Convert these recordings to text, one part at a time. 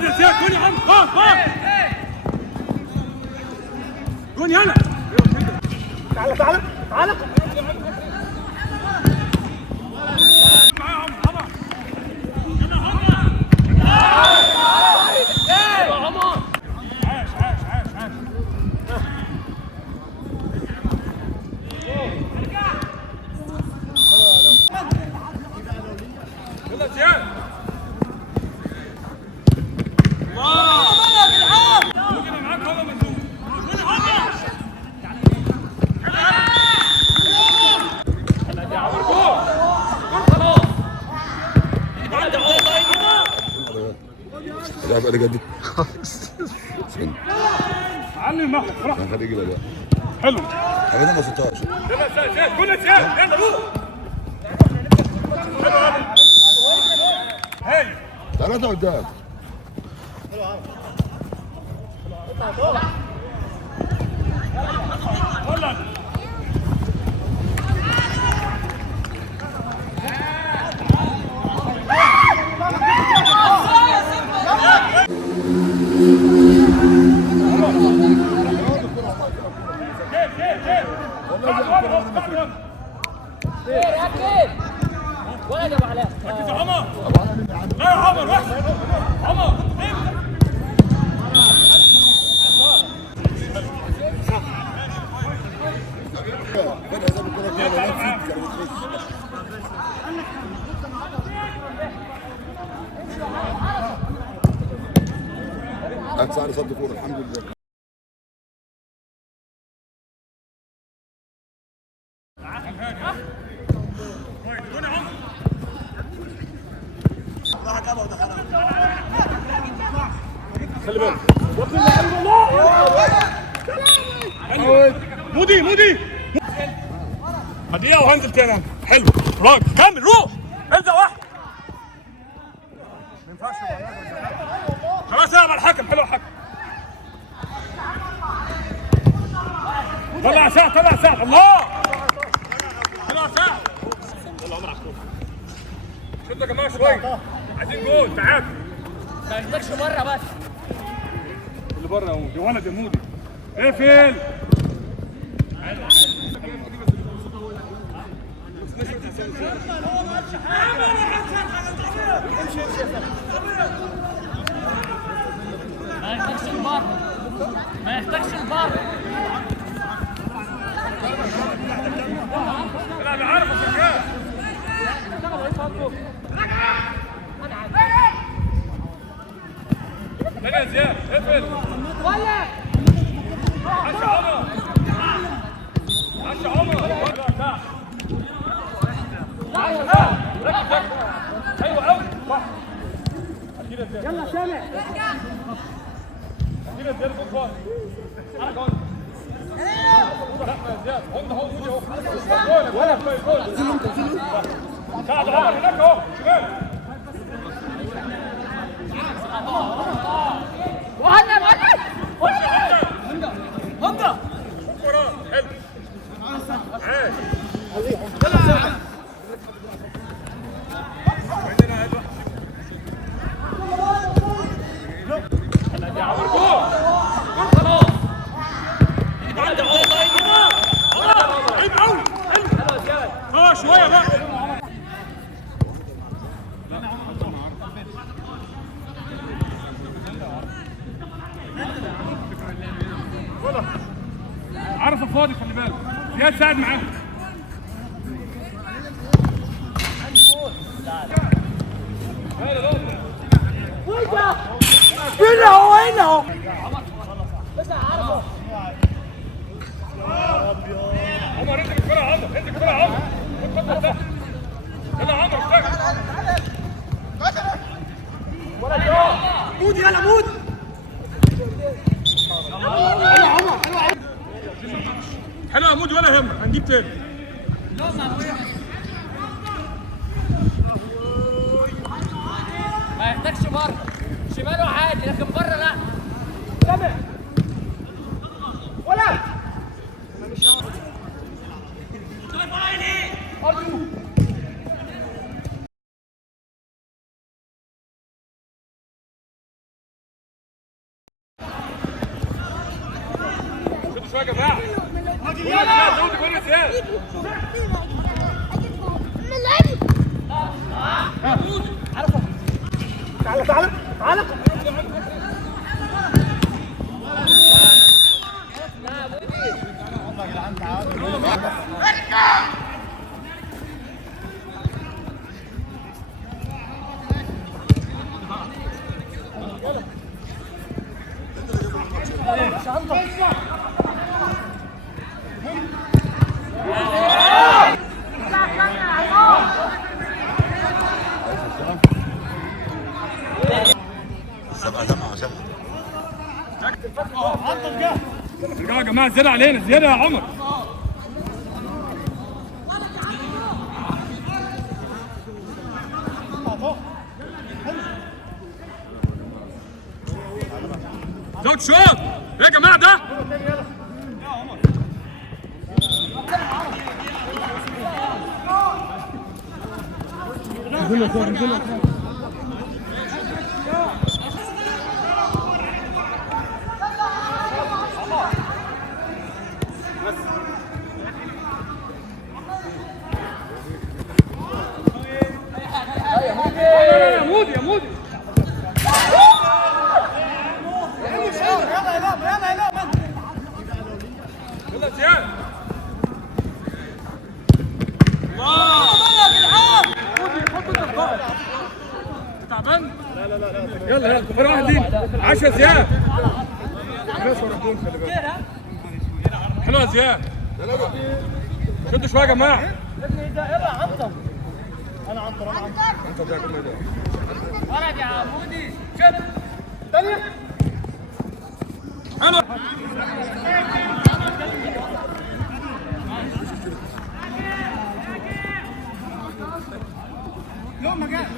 بعد يا زياد جون يا عم. جون يلا. تعالى تعالى تعالى. لا بقى جديد. علي المخرج خلاص. خليه يجي بقى. حلو. انا ما شفتهاش. يلا زياد كل زياد يلا روح. هاي. ثلاثة قدام. ولا جاب عليها. ركز يا عمر. لا يا عمر وحش. عمر. هتساعد صد كورة الحمد لله. خلي بالك. مودي هديها وهنزل تاني. حلو راجل كمل روح انزل واحد. ما ينفعش خلاص العب على الحكم. حلو الحكم. طلع سعد الله. طلع سعد. يلا عمر على الكوره. شد يا جماعه شويه. عايزين جول تعادل. ما يجيبكش بره بس. اللي بره اهو يا ولد يا مودي. اقفل. ما يحتاجش البر. ما يحتاجش البر. لا انا عارف الشغال. لا يا زياد اقفل. ولا عاش عمر. ركز. ايوه قوي صح. يلا سامع. كده زياد فوق خالص. انا جول. لا يا زياد هو وجهه. جول. ساعد عمر هناك اهو شمال. وهنا هندا. وراه حلو. عاش. شويه بقى. عارف الفاضي خلي بالك. زياد ساعد معاه. هنا هو عمر انت الكرة عمر. اتفضل تحت. يلا عمر اشتغل. مود يلا مود. حلو يا مودي ولا يهمك هنجيب تاني. ما يحتاجش بره. شماله عادي لكن بره لا. سامع ولا شويه يا جماعه. يلا زود جول يا زياد. تعالى تعالى تعالى. ارجعوا يا جماعه، زياده علينا، زياده يا عمر. زود شوط يا جماعه ده. يا مودي يا مودي. يلا زياد. تعبان؟ يلا يلا كفر واحد دي 10 زياد. حلوه زياد. شدوا شويه يا جماعه. يلا عنطر. انا عنطر. عنطر يا جماعه. ولد يا عمودي شد. ثانيه. حلو. يوم ما جاء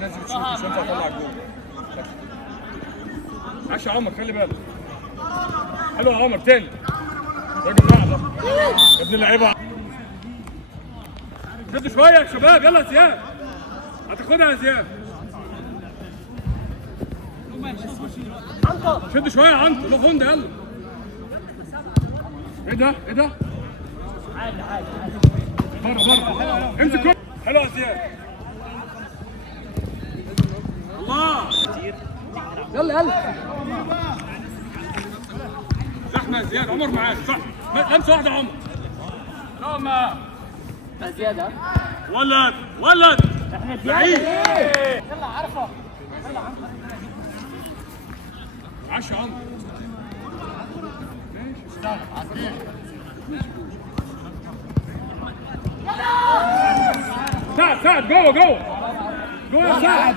لازم تشوف مش هينفع اطلع الجول. عاش يا عمر، خلي بالك. حلو يا عمر، تاني يا جماعه ده يا ابن اللعيبه. شدوا شويه يا شباب. يلا يا زياد، هتاخدها يا زياد. شدوا شويه يا عنتر. لو فون ده. يلا. ايه ده؟ ايه ده؟ عادي عادي عادي. بره. امسك. حلو يا زياد. الله. يلا يلا. زحمه يا زياد. عمر معاك صح. لمسه واحده عمر. لما زيادة. ولد ولد. احنا زيادة. يلا عرفة. يلا عنطر. عاش يا عمر. سعد سعد جوه جوه جوه يا سعد.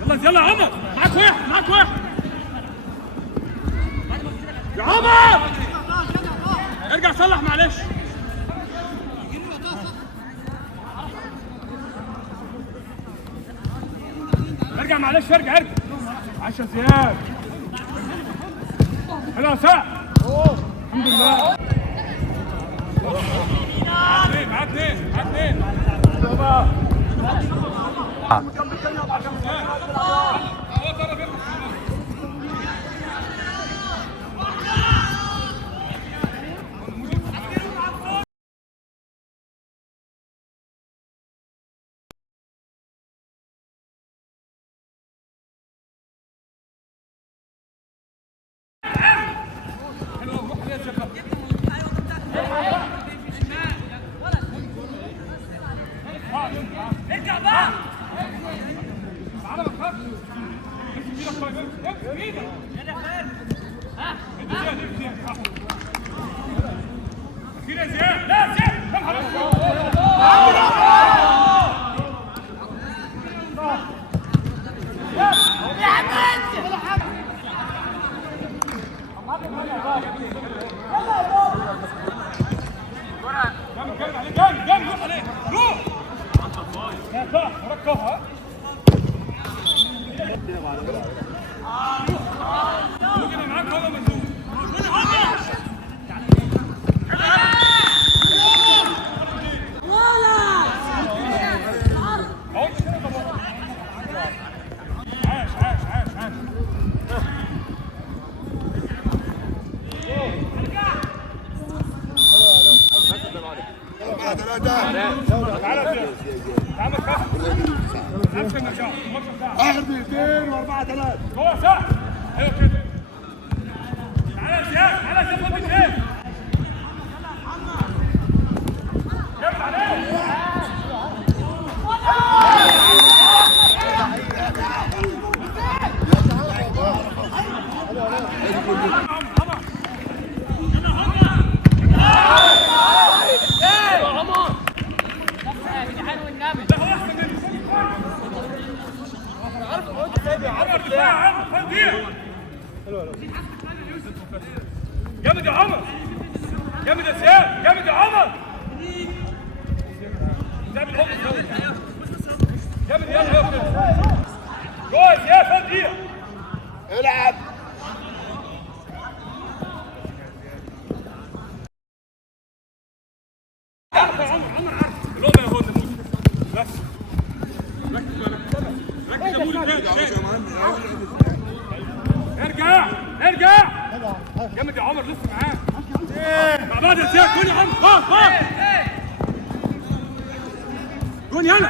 يلا يلا يا عمر، معاك واحد معاك واحد يا عمر. ارجع صلح معلش. ارجع معلش، ارجع ارجع. 10 زياد. حلو يا سعد. الحمد لله. معاك اثنين معاك اثنين. ارجع بقى. تعالى ما تخافش. امسك ايدك طيب. امسك ايدك. يا خالد. ها؟ انت زياد انت زياد. اخير يا زياد. لا زياد. يا نهار جامد جامد. روح عليه روح. يا صح ركبها. ممكن معاك هو مزوج. ولا 3 تعالى يا زياد تعالى كفر امشي النجاح اخر دقيقتين و4 3 هو صح ايوه كده تعالى يا زياد تعالى يا زياد خد الاثنين جامد عليه جامد يا عمر جامد يا زياد جامد يا عمر جامد جامد يا زياد جوه يا زياد فات دقيقة العب الوضع يا هون بس ركز يا مولي ارجع ارجع جامد يا عمر لسه معاه مع بعض يا زياد كل يا عمر جون يلا